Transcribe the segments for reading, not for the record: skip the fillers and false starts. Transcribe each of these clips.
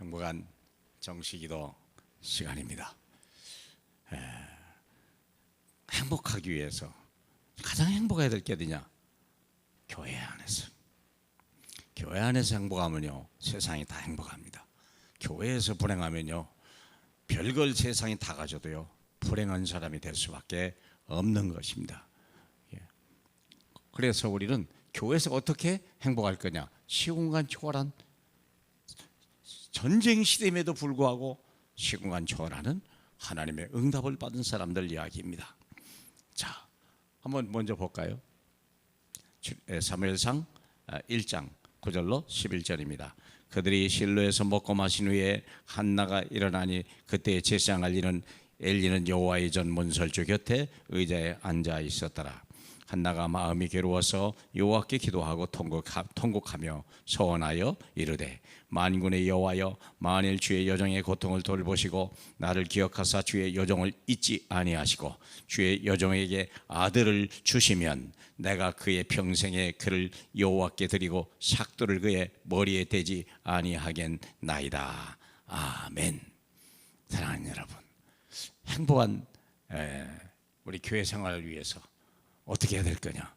행복한 정식기도 시간입니다. 행복하기 위해서 가장 행복해야 될 게 어디냐? 교회 안에서. 교회 안에서 행복하면요 세상이 다 행복합니다. 교회에서 불행하면요 별걸 세상이 다 가져도요 불행한 사람이 될 수밖에 없는 것입니다. 그래서 우리는 교회에서 어떻게 행복할 거냐? 시공간 초월한 전쟁 시대임에도 불구하고 시공간 초월하는 하나님의 응답을 받은 사람들 이야기입니다. 자, 한번 먼저 볼까요? 사무엘상 1장 9절로 11절입니다. 그들이 실로에서 먹고 마신 후에 한나가 일어나니 그때 제사장할 일은 엘리는 여호와의 전 문설주 곁에 의자에 앉아 있었더라. 한나가 마음이 괴로워서 여호와께 기도하고 통곡하며 서원하여 이르되 만군의 여호와여, 만일 주의 여종의 고통을 돌보시고 나를 기억하사 주의 여종을 잊지 아니하시고 주의 여종에게 아들을 주시면 내가 그의 평생에 그를 여호와께 드리고 삭도를 그의 머리에 대지 아니하겠나이다. 아멘. 사랑하는 여러분, 행복한 우리 교회 생활을 위해서 어떻게 해야 될 거냐?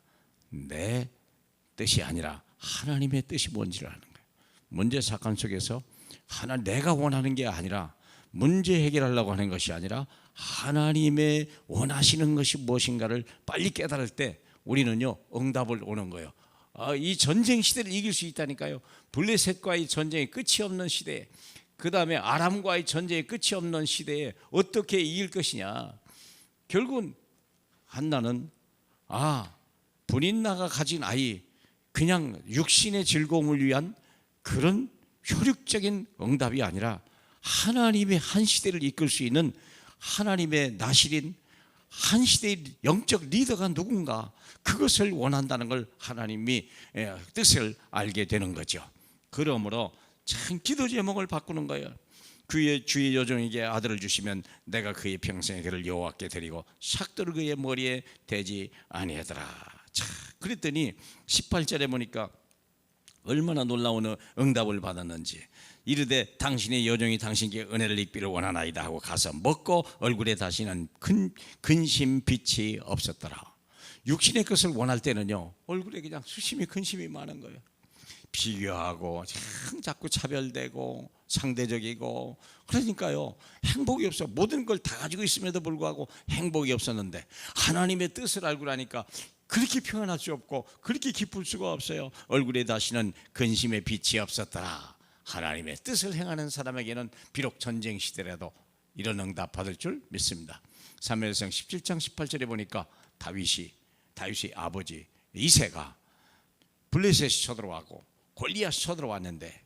내 뜻이 아니라 하나님의 뜻이 뭔지를 아는 거예요. 문제 사건 속에서 내가 원하는 게 아니라, 문제 해결하려고 하는 것이 아니라 하나님의 원하시는 것이 무엇인가를 빨리 깨달을 때 우리는요 응답을 오는 거예요. 이 전쟁 시대를 이길 수 있다니까요. 블레셋과의 전쟁이 끝이 없는 시대에, 그 다음에 아람과의 전쟁이 끝이 없는 시대에 어떻게 이길 것이냐? 결국은 한나는 분인나가 가진 아이, 그냥 육신의 즐거움을 위한 그런 효력적인 응답이 아니라 하나님의 한 시대를 이끌 수 있는 하나님의 나실인 한 시대의 영적 리더가 누군가, 그것을 원한다는 걸 하나님이 뜻을 알게 되는 거죠. 그러므로 참 기도 제목을 바꾸는 거예요. 그의 주의 여종에게 아들을 주시면 내가 그의 평생에 그를 여호와께 드리고 삭도를 그의 머리에 대지 아니하더라. 자, 그랬더니 18절에 보니까 얼마나 놀라운 응답을 받았는지. 이르되 당신의 여종이 당신께 은혜를 입기를 원하나이다 하고 가서 먹고 얼굴에 다시는 근심 빛이 없었더라. 육신의 것을 원할 때는요 얼굴에 그냥 수심이 근심이 많은 거예요. 비교하고 자꾸 차별되고 상대적이고, 그러니까요 행복이 없어. 모든 걸 다 가지고 있음에도 불구하고 행복이 없었는데 하나님의 뜻을 알고 나니까 그렇게 표현할 수 없고 그렇게 기쁠 수가 없어요. 얼굴에 다시는 근심의 빛이 없었더라. 하나님의 뜻을 행하는 사람에게는 비록 전쟁 시대라도 이런 응답 받을 줄 믿습니다. 사무엘상 17장 18절에 보니까 다윗이 아버지 이새가 블레셋이 쳐들어가고 골리앗이 쳐들어왔는데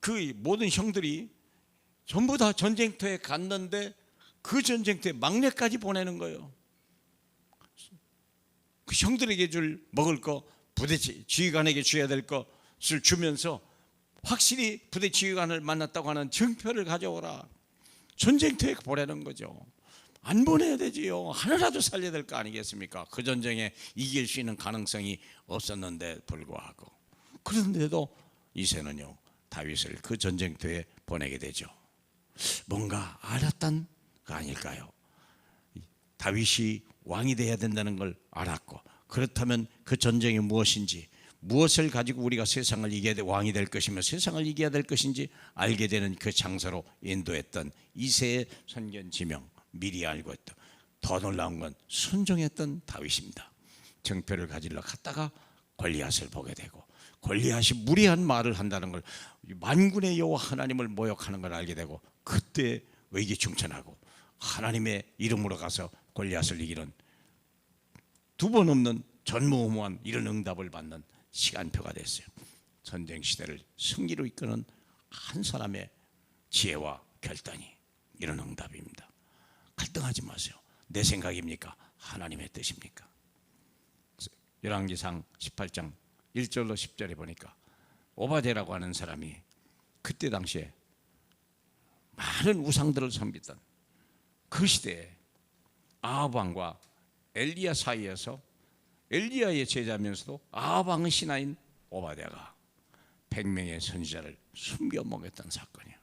그 모든 형들이 전부 다 전쟁터에 갔는데 그 전쟁터에 막내까지 보내는 거예요. 그 형들에게 줄 먹을 거, 부대 지휘관에게 줘야 될 것을 주면서 확실히 부대 지휘관을 만났다고 하는 증표를 가져오라. 전쟁터에 보내는 거죠. 안 보내야 되지요. 하나라도 살려야 될 거 아니겠습니까? 그 전쟁에 이길 수 있는 가능성이 없었는데 불구하고. 그런데도 이새는요 다윗을 그 전쟁터에 보내게 되죠. 뭔가 알았던 거 아닐까요? 다윗이 왕이 돼야 된다는 걸 알았고, 그렇다면 그 전쟁이 무엇인지, 무엇을 가지고 우리가 세상을 이겨야 왕이 될 것이며 세상을 이겨야 될 것인지 알게 되는 그 장소로 인도했던 이새의 선견 지명, 미리 알고 있다. 더 놀라운 건 순종했던 다윗입니다. 정표를 가지러 갔다가 골리앗을 보게 되고, 골리앗이 무리한 말을 한다는 걸, 만군의 여호와 하나님을 모욕하는 걸 알게 되고, 그때 의기충천하고 하나님의 이름으로 가서 골리앗을 이기는 두 번 없는 전무후무한 이런 응답을 받는 시간표가 됐어요. 전쟁 시대를 승리로 이끄는 한 사람의 지혜와 결단이 이런 응답입니다. 갈등하지 마세요. 내 생각입니까? 하나님의 뜻입니까? 열왕기상 18장 1절로 10절에 보니까 오바댜라고 하는 사람이 그때 당시에 많은 우상들을 섬기던 그 시대에 아합 왕과 엘리야 사이에서, 엘리야의 제자면서도 아합 왕의 신하인 오바댜가 100명의 선지자를 숨겨 먹였던 사건이에요.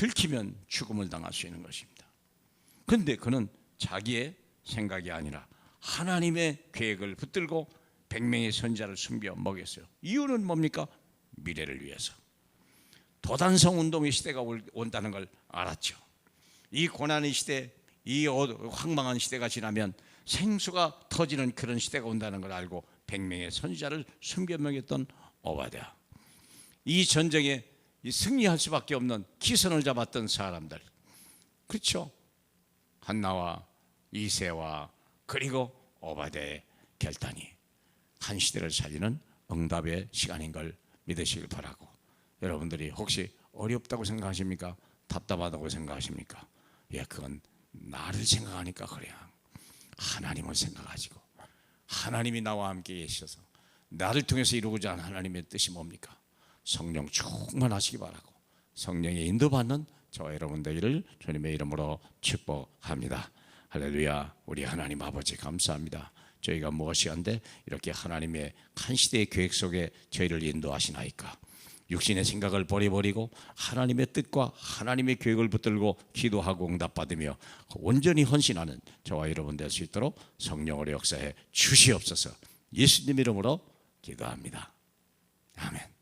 들키면 죽음을 당할 수 있는 것입니다. 그런데 그는 자기의 생각이 아니라 하나님의 계획을 붙들고 100명의 선지자를 숨겨 먹였어요. 이유는 뭡니까? 미래를 위해서. 도단성 운동의 시대가 온다는 걸 알았죠. 이 고난의 시대, 이 황망한 시대가 지나면 생수가 터지는 그런 시대가 온다는 걸 알고 100명의 선지자를 숨겨 먹였던 오바댜. 이 전쟁에 승리할 수밖에 없는 기선을 잡았던 사람들, 그렇죠? 한나와 이새와 그리고 오바댜의 결단이 한 시대를 살리는 응답의 시간인 걸 믿으시길 바라고, 여러분들이 혹시 어렵다고 생각하십니까? 답답하다고 생각하십니까? 예, 그건 나를 생각하니까 그래요. 하나님을 생각하시고 하나님이 나와 함께 계셔서 나를 통해서 이루고자 하는 하나님의 뜻이 뭡니까? 성령 충만하시기 바라고, 성령의 인도받는 저와 여러분 되기를 주님의 이름으로 축복합니다. 할렐루야. 우리 하나님 아버지 감사합니다. 저희가 무엇이한데 이렇게 하나님의 한 시대의 계획 속에 저희를 인도하시나이까. 육신의 생각을 버려버리고 하나님의 뜻과 하나님의 계획을 붙들고 기도하고 응답받으며 온전히 헌신하는 저와 여러분 될 수 있도록 성령으로 역사해 주시옵소서. 예수님 이름으로 기도합니다. 아멘.